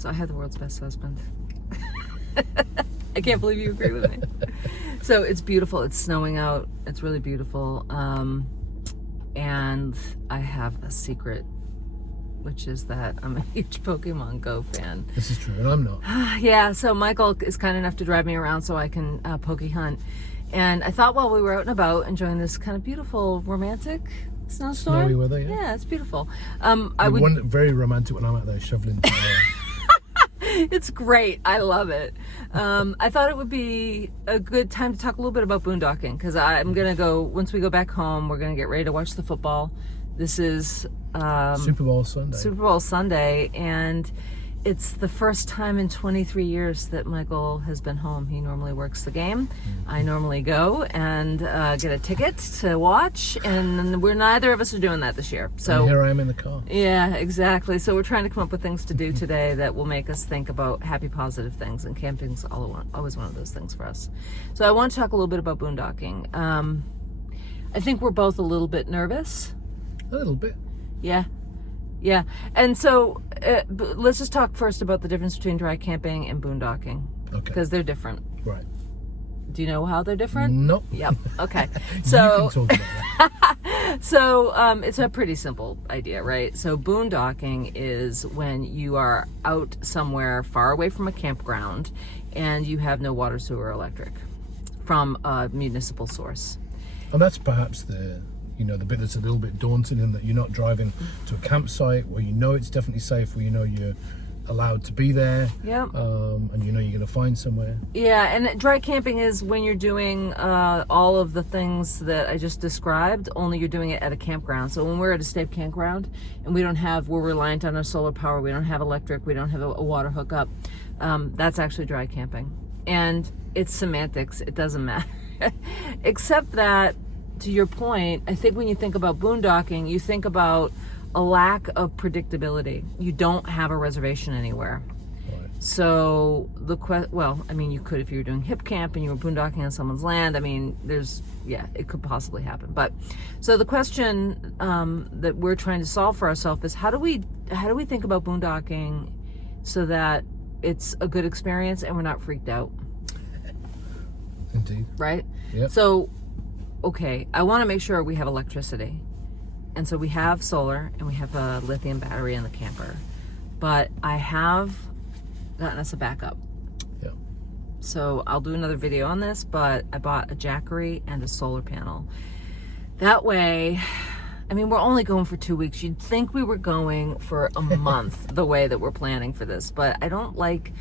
So I have the world's best husband. I can't believe you agree with me. So it's beautiful. It's snowing out. It's really beautiful. And I have a secret, which is that I'm a huge Pokemon Go fan. This is true, and I'm not. Yeah, so Michael is kind enough to drive me around so I can Poke hunt. And I thought while we were out and about enjoying this kind of beautiful romantic snowstorm. Snowy weather, yeah. Yeah, it's beautiful. Very romantic when I'm out there shoveling. It's great. I love it. I thought it would be a good time to talk a little bit about boondocking, because I'm going to go, once we go back home, we're going to get ready to watch the football. This is Super Bowl Sunday. Super Bowl Sunday, and it's the first time in 23 years that Michael has been home. He normally works the game. I normally go and get a ticket to watch, and neither of us are doing that this year. So and here I am in the car. Yeah, exactly. So we're trying to come up with things to do today that will make us think about happy, positive things, and camping's always one of those things for us. So I want to talk a little bit about boondocking. I think we're both a little bit nervous. A little bit. Yeah. And so let's just talk first about the difference between dry camping and boondocking. Okay. Because they're different. Right. Do you know how they're different? Nope. Yep. Okay. So, you can talk about that. So it's a pretty simple idea, right? So boondocking is when you are out somewhere far away from a campground and you have no water, sewer, or electric from a municipal source. And that's perhaps the bit that's a little bit daunting, in that you're not driving to a campsite where you know it's definitely safe, where you know you're allowed to be there. Yeah. And you know you're going to find somewhere. Yeah, and dry camping is when you're doing all of the things that I just described, only you're doing it at a campground. So when we're at a state campground and we're reliant on our solar power, we don't have electric, we don't have a water hookup, that's actually dry camping. And it's semantics, it doesn't matter. Except that, to your point, I think when you think about boondocking, you think about a lack of predictability. You don't have a reservation anywhere. Right. So you could if you were doing hip camp and you were boondocking on someone's land. I mean, it could possibly happen. But so the question that we're trying to solve for ourselves is how do we think about boondocking so that it's a good experience and we're not freaked out? Indeed. Right? Yep. So, okay, I want to make sure we have electricity. And so we have solar and we have a lithium battery in the camper. But I have gotten us a backup. Yeah. So I'll do another video on this, but I bought a Jackery and a solar panel. That way, I mean, we're only going for 2 weeks. You'd think we were going for a month the way that we're planning for this, but I don't like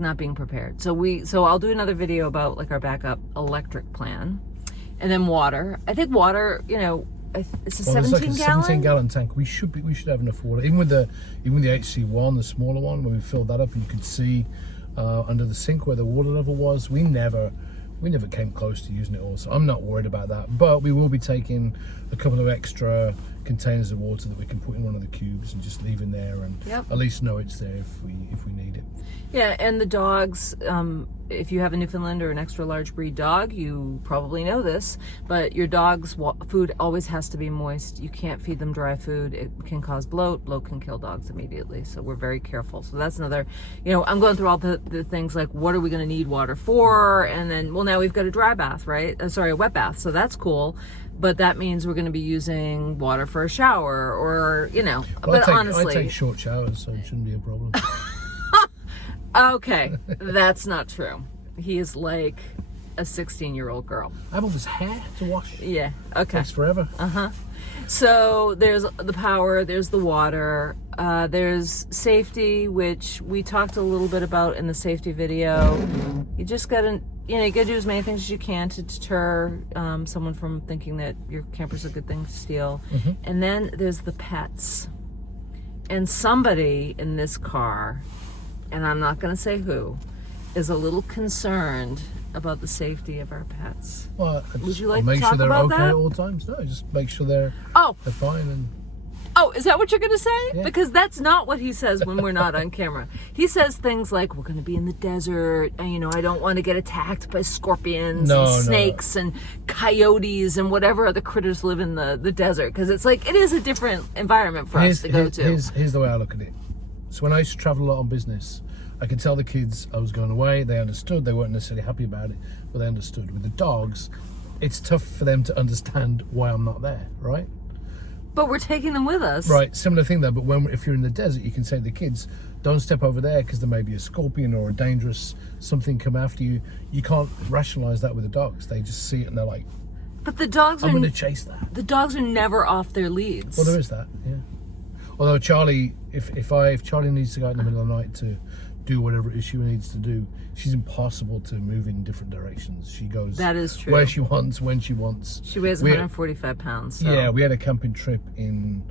not being prepared. So I'll do another video about like our backup electric plan. And then water. I think water, it's a 17-gallon tank. We should have enough water. Even with the HC1, the smaller one, when we filled that up, and you could see under the sink where the water level was. We never came close to using it all, so I'm not worried about that. But we will be taking a couple of extra containers of water that we can put in one of the cubes and just leave in there, and at least know it's there if we need it. Yeah, and the dogs, if you have a Newfoundland or an extra large breed dog, you probably know this, but your dog's food always has to be moist. You can't feed them dry food. It can cause bloat. Bloat can kill dogs immediately, so we're very careful. So that's another, I'm going through all the things like, what are we going to need water for? And then, now we've got a dry bath, right? A wet bath, so that's cool. But that means we're going to be using water for a shower or, but honestly. I take short showers, so it shouldn't be a problem. Okay, that's not true. He is like a 16-year-old girl. I have all this hair to wash. Yeah, okay. Takes forever. So there's the power, there's the water, there's safety, which we talked a little bit about in the safety video. You just gotta, you gotta do as many things as you can to deter someone from thinking that your camper's a good thing to steal. And then there's the pets. And somebody in this car, and I'm not going to say who, is a little concerned about the safety of our pets. Well, would you like to talk make sure they're about okay that? At all times? No, just make sure they're fine. And oh, is that what you're going to say? Yeah. Because that's not what he says when we're not on camera. He says things like, we're going to be in the desert, and, I don't want to get attacked by scorpions and snakes and coyotes and whatever other critters live in the desert. Because it's like, it is a different environment for us to go to. Here's the way I look at it. So when I used to travel a lot on business, I could tell the kids I was going away. They understood. They weren't necessarily happy about it, but they understood. With the dogs, it's tough for them to understand why I'm not there, right? But we're taking them with us. Right, similar thing though, but if you're in the desert, you can say to the kids, don't step over there because there may be a scorpion or a dangerous something come after you. You can't rationalize that with the dogs. They just see it and they're like, but the dogs I'm going to chase that. The dogs are never off their leads. Well, there is that, yeah. Although Charlie, if Charlie needs to go out in the middle of the night to do whatever it is she needs to do, she's impossible to move in different directions. She goes that is true. Where she wants, when she wants. She weighs 145 pounds. So. Yeah, we had a camping trip in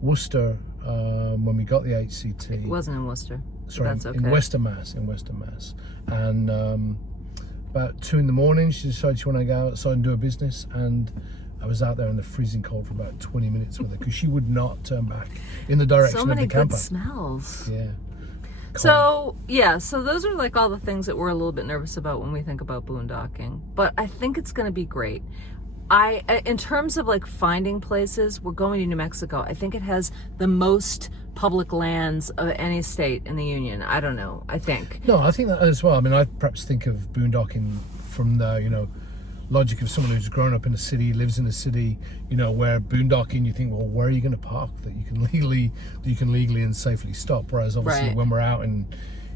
Worcester when we got the HCT. It wasn't in Worcester. Sorry, that's okay. in Western Mass. And about 2 a.m, she decided she wanted to go outside and do her business, and I was out there in the freezing cold for about 20 minutes with her because she would not turn back in the direction of the camper. So many good smells. Yeah. So so those are like all the things that we're a little bit nervous about when we think about boondocking. But I think it's going to be great. In terms of like finding places, we're going to New Mexico. I think it has the most public lands of any state in the union. I don't know. I think. No, I think that as well. I mean, I perhaps think of boondocking from the, logic of someone who's grown up in a city, lives in a city, where boondocking, you think, well, where are you going to park that you can legally and safely stop? Whereas obviously right. when we're out in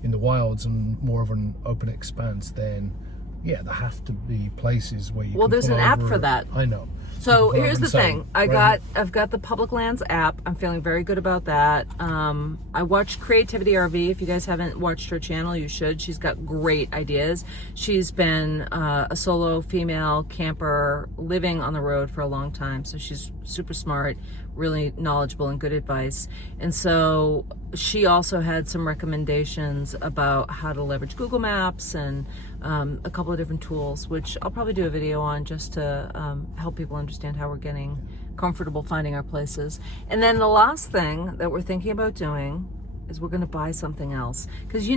the wilds and more of an open expanse, then yeah, there have to be places where you. Well, can there's pull an app over. for that. I know. So here's the thing. I've right. got the Public Lands app. I'm feeling very good about that. I watched Creativity RV. If you guys haven't watched her channel, you should. She's got great ideas. She's been a solo female camper living on the road for a long time. So she's super smart, really knowledgeable, and good advice. And so she also had some recommendations about how to leverage Google Maps and a couple of different tools, which I'll probably do a video on just to help people understand how we're getting comfortable finding our places. And then the last thing that we're thinking about doing is we're going to buy something else. Because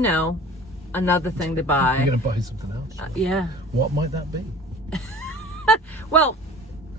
another thing to buy. You're going to buy something else? Yeah. What might that be? Well,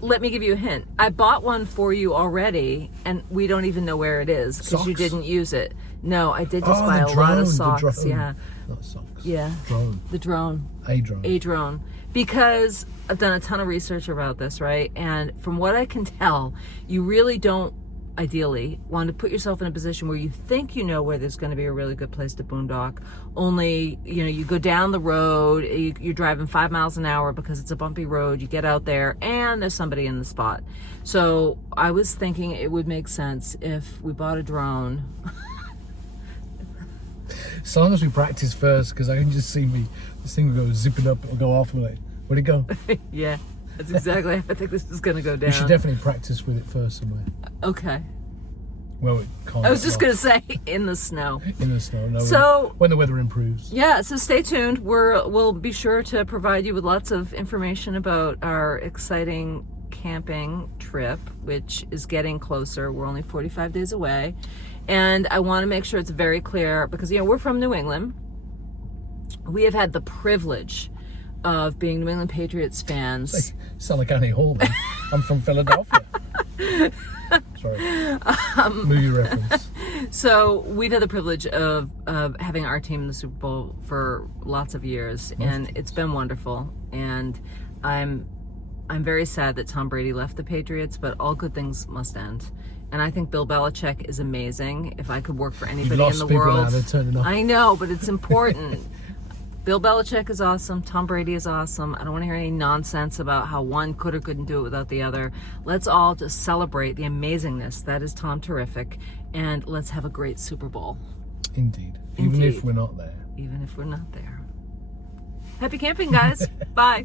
let me give you a hint. I bought one for you already, and we don't even know where it is because you didn't use it. No, I did just buy a lot of socks. Yeah. Not socks. Yeah. Drone. The drone. A drone. A drone. Because I've done a ton of research about this, right? And from what I can tell, you really don't ideally want to put yourself in a position where you think you know where there's going to be a really good place to boondock, only you go down the road, you're driving 5 miles an hour because it's a bumpy road, you get out there and there's somebody in the spot. So I was thinking it would make sense if we bought a drone. As long as we practice first, because I can just see this thing will go zipping up, it'll go off and like, where'd it go? Yeah, that's exactly how I think this is going to go down. We should definitely practice with it first somewhere. Okay. Well, it can't. I was just going to say in the snow. In the snow. No, so when the weather improves. Yeah, so stay tuned. We'll be sure to provide you with lots of information about our exciting camping trip, which is getting closer. We're only 45 days away. And I want to make sure it's very clear because, we're from New England. We have had the privilege of being New England Patriots fans. You sound like Annie Hall. I'm from Philadelphia. Sorry. Movie reference. So we've had the privilege of having our team in the Super Bowl for lots of years, and it's been wonderful. And I'm very sad that Tom Brady left the Patriots, but all good things must end. And I think Bill Belichick is amazing. If I could work for anybody in the world, I know, but it's important. Bill Belichick is awesome. Tom Brady is awesome. I don't want to hear any nonsense about how one could or couldn't do it without the other. Let's all just celebrate the amazingness that is Tom Terrific, and let's have a great Super Bowl. Indeed. Even if we're not there. Even if we're not there. Happy camping, guys. Bye.